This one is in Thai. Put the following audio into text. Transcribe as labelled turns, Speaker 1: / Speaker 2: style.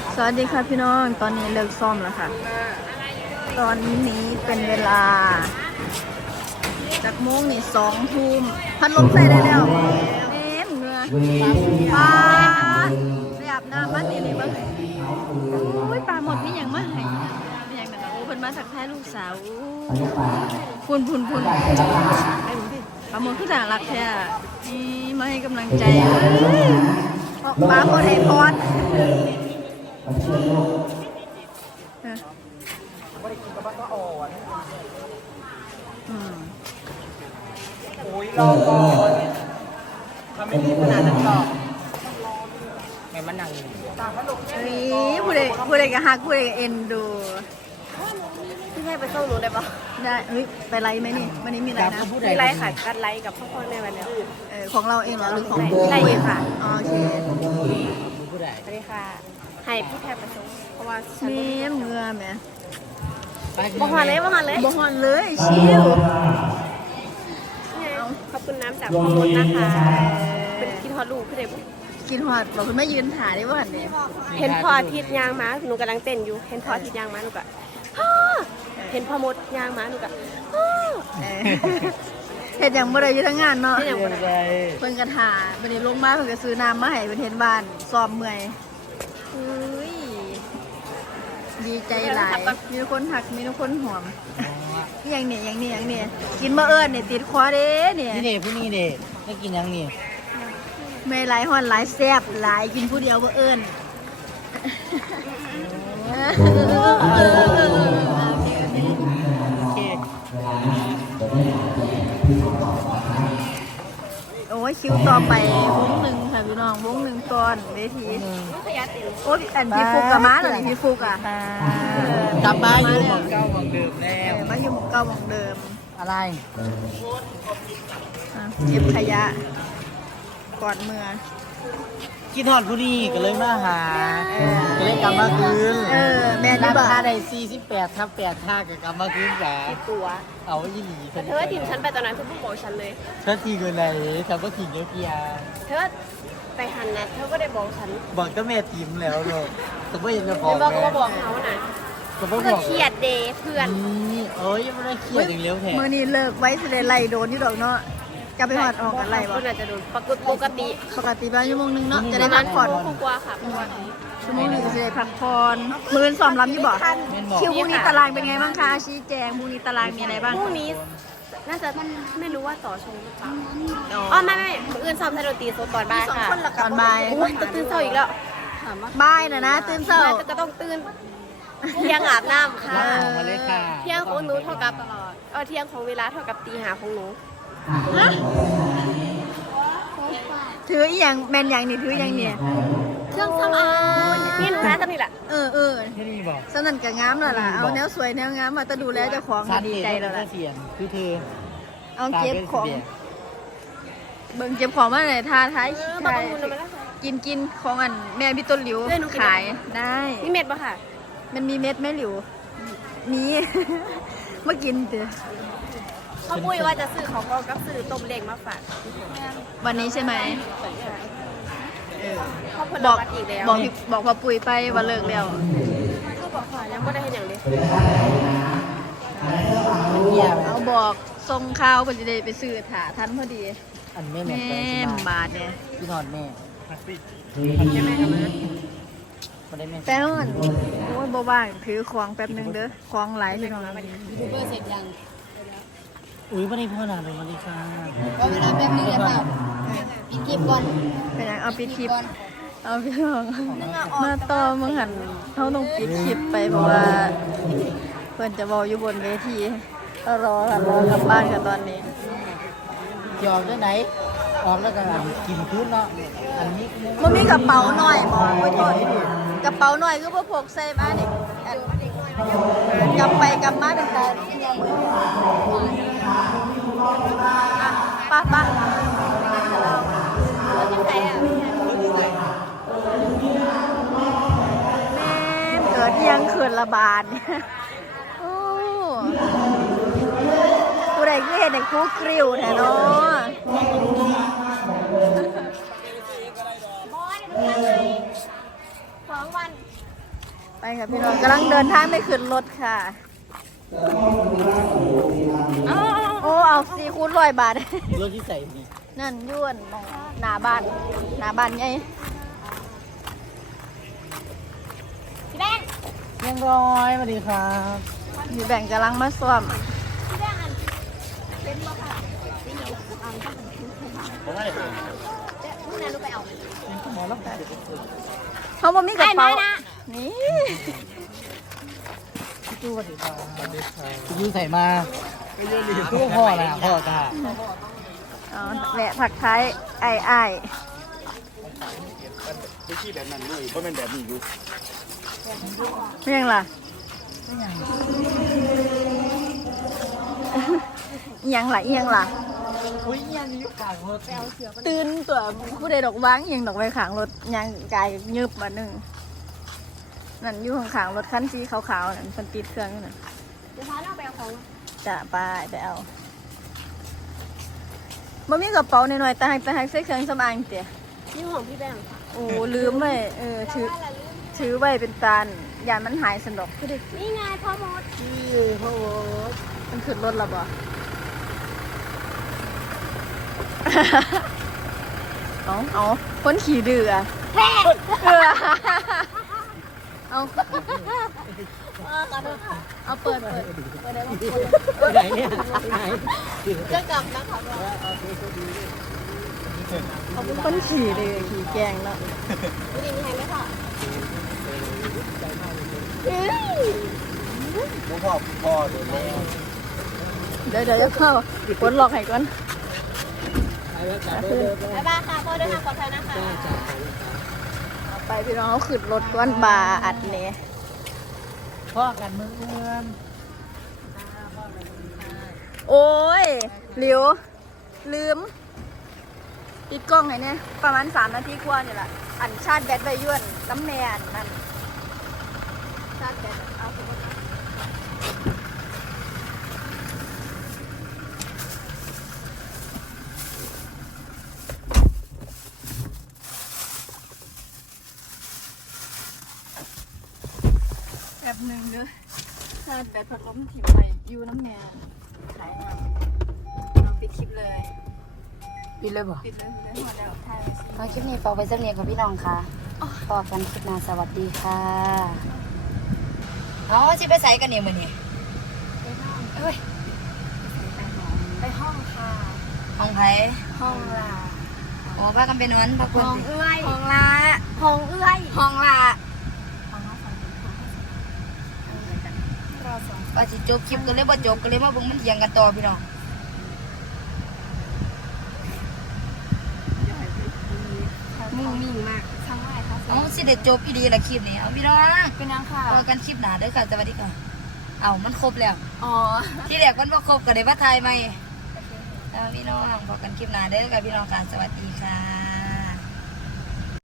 Speaker 1: สวัสดีค่ะพี่น้องตอนนี้เลิกซ่อมแล้วค่ะตอนนี้เป็นเวลาจากโมงนี่2 ทุ่มพัดลมใส่ได้แล้วเอ็มเงือปลาไปอาบน้ำมาตีเลยบ้างโอ้ยปลาหมดนี่ยังมาให้ไม่ยังแบบโอ้เพิ่นมาสักท้ายลูกสาวพุ่นปลาหมดคือน่ารักแท้นี่มาให้กำลังใจปลาโคตรไอพอด
Speaker 2: โอ้ยรอก่อนมันไม่รีบขนาดนั้นหรอกแม่มันนั่ง
Speaker 1: นี่ผู้ใดก็ฮักผู้ใดก็เอ็นดูพี่ให้ไปส่งหนูได้ปะได้เฮ้ยไปไลฟ์ไหมนี่วันนี้มีไลฟ์นะ
Speaker 3: มีไลฟ์ค่ะกัดไลฟ์กับพ่อในวันนี้
Speaker 1: ของเราเองเหรอหรือของ
Speaker 3: ไลฟ์เองค่ะ
Speaker 1: โอเค
Speaker 3: สวัสดีค่ะให้พี่แพรไปส่งเพราะว่าฉัน
Speaker 1: เมมเงือแม่
Speaker 3: บ่ฮอนเลย
Speaker 1: ชิว
Speaker 3: ขอบคุณน้ำจากพ่อมดนะคะเป็นกินฮอตลูกพี่เด็ก
Speaker 1: กินหอดบอกคุณแม่ยืนถ่ายได้ว่าหันเนี่ย
Speaker 3: เห็นพ่ออาทิตย์ยางม้าหนูกำลังเต้นอยู่เห็นพ่ออาทิตย์ยางม้าหนูก็พ่อเห็นพ่อมดยางม้าหนูก็พ่อ
Speaker 1: เห็นอย่างเมื่อไรอยู่ทั้งงานเนาะ
Speaker 3: เห็นอย่างเมื่อไร
Speaker 1: เพิ่นกระถาวันนี้ลงมาเพิ่นก็ซื้อน้ำมาให้เพิ่นเห็นบ้านซ้อมเมื่อยดีใจหลายมีคนหักมีคนหอมอย่างนี้กินมะเอิญเนี่ยติดคอเด้เนี่ย
Speaker 2: นี่เด็ผู้นี้เด็ไม่กินยังนี่
Speaker 1: ไม่หลายหอนหลายแซ่บหลายกินผู้เดียวมะเอิญโอ้ยคิวต่อไปวงหนึ่งค่ะพี่น้องวงหนึ่งก่อนเวทีโอ้ยอันพี่ฟุกกับม้าเหรอพี่ฟุกอ่ะ
Speaker 2: กลับมาอยู่หมองเก้าหมองเดิมแล้ว
Speaker 1: มาอยู่หมองเก้าหมองเดิม
Speaker 2: อะไร
Speaker 1: เก็บขยะก่อนเมื่อ
Speaker 2: กินทอดผู้นี้ก็เลยมาหาก็เลยกลับมาคืน
Speaker 1: แม่นี่บอก
Speaker 2: ค่าได้48/8ท่ากับกลับมาคืนจ้ะ
Speaker 3: ตัว
Speaker 2: เอายี่หลี
Speaker 3: เธอถิ่นฉันไปตอนนั้นเธอเพิ่งบอกฉันเลย
Speaker 2: เธอทีเกินไหนเธอก็ถิ่นเยอะเพีย
Speaker 3: เธอไปหันนะเธอก็ได้บอกฉัน
Speaker 2: บอกก็แม่ทีมแล้วเลยแต่ไม่ยังจะบอก
Speaker 3: แม่ก็บอกเขาน่ะก็เครียดเดย์เพื่อน
Speaker 2: นี่เอ้ยไม่ได้เครียดอย่างเลี้ยวแถม
Speaker 1: มือนี้เลิกไว้เสด็จไล่โดนอยู่ดอกเนาะจะไปหอดออกกันไล่บ่
Speaker 3: คนอาจจะโดนปกติ
Speaker 1: บ้านชั่วโมงนึงเนาะจะได้พักผ่อน
Speaker 3: กว่าค่ะ
Speaker 1: ชั่วโมงนึงจะได้พักผ่อนมื้อซ้อมรำอยู่บ่คิวพรุ่งนี้ตารางเป็นไงบ้างคะชี้แจงพรุ่งนี้ตารางมีอะไรบ้าง
Speaker 3: พรุ่งนี้น่าจะไม่รู้ว่าต่อชงหรือเปล่าอ๋อไม่อื่นซ้อมไทยดนตรีโซตอนบ่ายค่ะ
Speaker 1: ตอนบ่าย
Speaker 3: ตื่นเช้าอีกแล้ว
Speaker 1: บ่ายนะตื่นเช้า
Speaker 3: ก็ต้องตื่นเที่ยงอาบน้ำค่ะเที่ยงของหนูเท่ากับเที่ยงของเวลาเท่ากับตี5ของหนู
Speaker 1: ถืออย่างแมนอย่างนี่ถืออย่างเนี่ย
Speaker 3: เครื่องสำอางนี่หนูนะจำนี่แหละ
Speaker 2: ที่นี่บอก
Speaker 1: สนั่นกับงามแล้วล่ะเอาแนวสวยแนวงามมาจะดูแลเจ้าของดีใจแล้วล่ะ
Speaker 2: คือเธอ
Speaker 1: เอาเก็บของเบิ่งเก็บของมาเลยทาท้ายกินของอันแม่พี่ต้นหลิวขายได้
Speaker 3: มีเม็ดป่ะค่ะ
Speaker 1: มันมีเม็ดแม่หลิวมีมากินเถอะ
Speaker 3: เขาพูดว่าจะซื้อของก็ซื้อต้มเล้งมาฝาก
Speaker 1: วันนี้ใช่ไหมบอกพ่อปุ๋ยไปว่าเลิกแล้ว
Speaker 3: ก็บอกค่ะยังไม่ได้เห็นอย่างเดียว
Speaker 1: เอาบอกส่งข้าวก็จะได้ไปซื้อถาทันพอดี
Speaker 2: อันแม่
Speaker 1: บาทเนี่ย
Speaker 2: พี่นอนแม่
Speaker 1: แป๊บนึงโอ้ยบ่ว่างถือของแป๊บนึงเด้อของหลายพี่น้อง
Speaker 3: ยูทูบเบอร์เสร็จยัง
Speaker 2: อุ้ยวันนี้พ่อหนาเลยวันนี้ค่ะ
Speaker 3: ก็เวลาแป๊บนึงเลยเปล่าปิดคลิปก่อน
Speaker 1: เป็นยังเอาปิดคลิปเอาพี่น้องมาต่อมึงหันเขาต้องปิดคลิปไปเพราะว่าเพื่อนจะบอกอยู่บนเวทีรอค่ะรอกลับบ้านกันตอนนี้
Speaker 2: ยอมได้ไหนออกแล้วกันกินพื้นเนาะอันนี้
Speaker 1: มันมีกระเป๋าหน่อยบอกไว้ก่อนกระเป๋าหน่อยก็พวกพกใส่มาเนี่ยกลับไปกลับมาเป็นแต่ป้าเกิดยังเขื่อนระบาดโอ้ผู้ใดก็เห็นในคู่กริ้วแท้เนาะ
Speaker 3: 2 วัน
Speaker 1: ไปค่ะพี่น้องกำลังเดินทางไปขึ้นรถค่ะโอ้เอา4 คูณ100 บาท
Speaker 2: รถที่ใส่ดี
Speaker 1: นั่นย้วนมองหน้าบ้านไง
Speaker 3: พี่แบงค์
Speaker 2: เรียบร้อยสวัสดีครับ
Speaker 1: มีแบ่งกำลังมาซ่อม
Speaker 3: พี่แบงค์อันเป็นบ่ค่ะ
Speaker 2: ผมไม่ได้มา
Speaker 3: มึงนั่นรู้ไปเอา
Speaker 2: หมอรับได้
Speaker 1: เขาบ่มีกระเป๋า
Speaker 3: ไอ้ไม้นะ
Speaker 1: นี่
Speaker 2: สวัสดีครับสวัสดีครับยูใส่มาคือพ่อแหละพ่อจ้า
Speaker 1: เอาแหละผักไทายไอ้าย
Speaker 4: ไม่ใช่แบบนั้นเลยเพราะมันแบบนี้อยู่
Speaker 1: เรียงล่ะเอียงล่ะ
Speaker 2: อุ้ยยังมีกากรถ
Speaker 1: ตื่นตัวผู้ใดดอกว้างเอียงดอกไว้ขางรถยังกายยืบมาหนึ่งนั่นอยู่ข้างๆรถคันสีขาวๆนั่นคนติดเครื่องอยู่น่ะ
Speaker 3: เดี๋ยวพาเราไปเอาของ
Speaker 1: จะไปเอาบ่มีกระเป๋าหน่อยๆแต่ให้ใส่เครื่องสำอางเตี๋ย
Speaker 3: นี่ของพี่แบงค์ค่ะ
Speaker 1: โอ้ลืมไว้ถือไว้เป็นตันยานมันหายสนดอกคือได้
Speaker 3: นี่ไงพ่อมด
Speaker 2: พี่พ่อโอ๊ต
Speaker 1: มันขึ้นรถแล้วบ่ เอาคนขี่ดื้ออะเออเอาเปิดได้บ่
Speaker 2: ไหนเนี่ยไหน
Speaker 3: จะกลับนะคะ
Speaker 1: เขาเป็นคนขี่ดื้อขี่แกงแล้ว
Speaker 3: วันนี้มีใครไหมคะ
Speaker 4: หลวงพ่อโดนแล้ว
Speaker 1: เดี๋ยวจะเข้าปลดล็อกให้ก่อน
Speaker 3: บ๊ายบายค่ะพ่อเดินทางปลอดภัยนะคะ
Speaker 1: เอาไปพี่น้องเขาขึ้นรถก้อนบาอัดเนี่ย
Speaker 2: พ่อกันมือเงิน
Speaker 1: โอ้ยหลิวลืมปิดกล้องไงเนี่ยประมาณ3 นาทีกว่านี่แหละอันชาร์จแบตไว้ย้วนน้ำแน่นนั่นชาร์จแบตเอาสมมตินะแบบหนึ่งเด้อชาร์จแบตพัดลมถิ่มไปอยู่น้ำแน่นขายน้ำเราปิดคลิปเลย
Speaker 2: ปิดเลยบ่
Speaker 1: ปิดเลยพอแล้วถ่ายไว้สิ
Speaker 5: เอาคลิปนี้ฝากไว้สำเนียงกับพี่น้องค่ะพอกันคลิปหน้าสวัสดีค่ะเอาสิไปใส่กันเนี่ยมือนี่เอ้ย
Speaker 3: ไปห้องค่ะ
Speaker 5: ห้องไผ่
Speaker 3: ห้องลา
Speaker 5: โอ้พากันไปนอนพักผ่
Speaker 3: ห้
Speaker 5: อ
Speaker 3: อน งเอื้อย
Speaker 5: ห้องละ
Speaker 3: ห้องเอื้อย
Speaker 5: ห้องละ
Speaker 3: ห้องน้องสองคนรอสอง
Speaker 5: ว่าสิจบคลิปก็เลยบ่จบก็เลยมาเบิ่งมันเถียงกันต่อพี่น้อง
Speaker 3: มุ่งมิ่งมากทั้งไหนคะ
Speaker 5: เอาสิได้จบอีดีละคลิปนี้เอาพี่น้อง
Speaker 3: เป็นยังค่ะ
Speaker 5: พอกันคลิปหน้าเด้อค่ะสวัสดีค่ะเอามันครบแล้ว
Speaker 3: อ๋อ
Speaker 5: ที่แรกมันบ่ครบก็ได้ว่าทายใหม่เอาพี่น้องพอกันคลิปหน้าเด้อค่ะพี่น้องค่ะสวัสดีค่ะ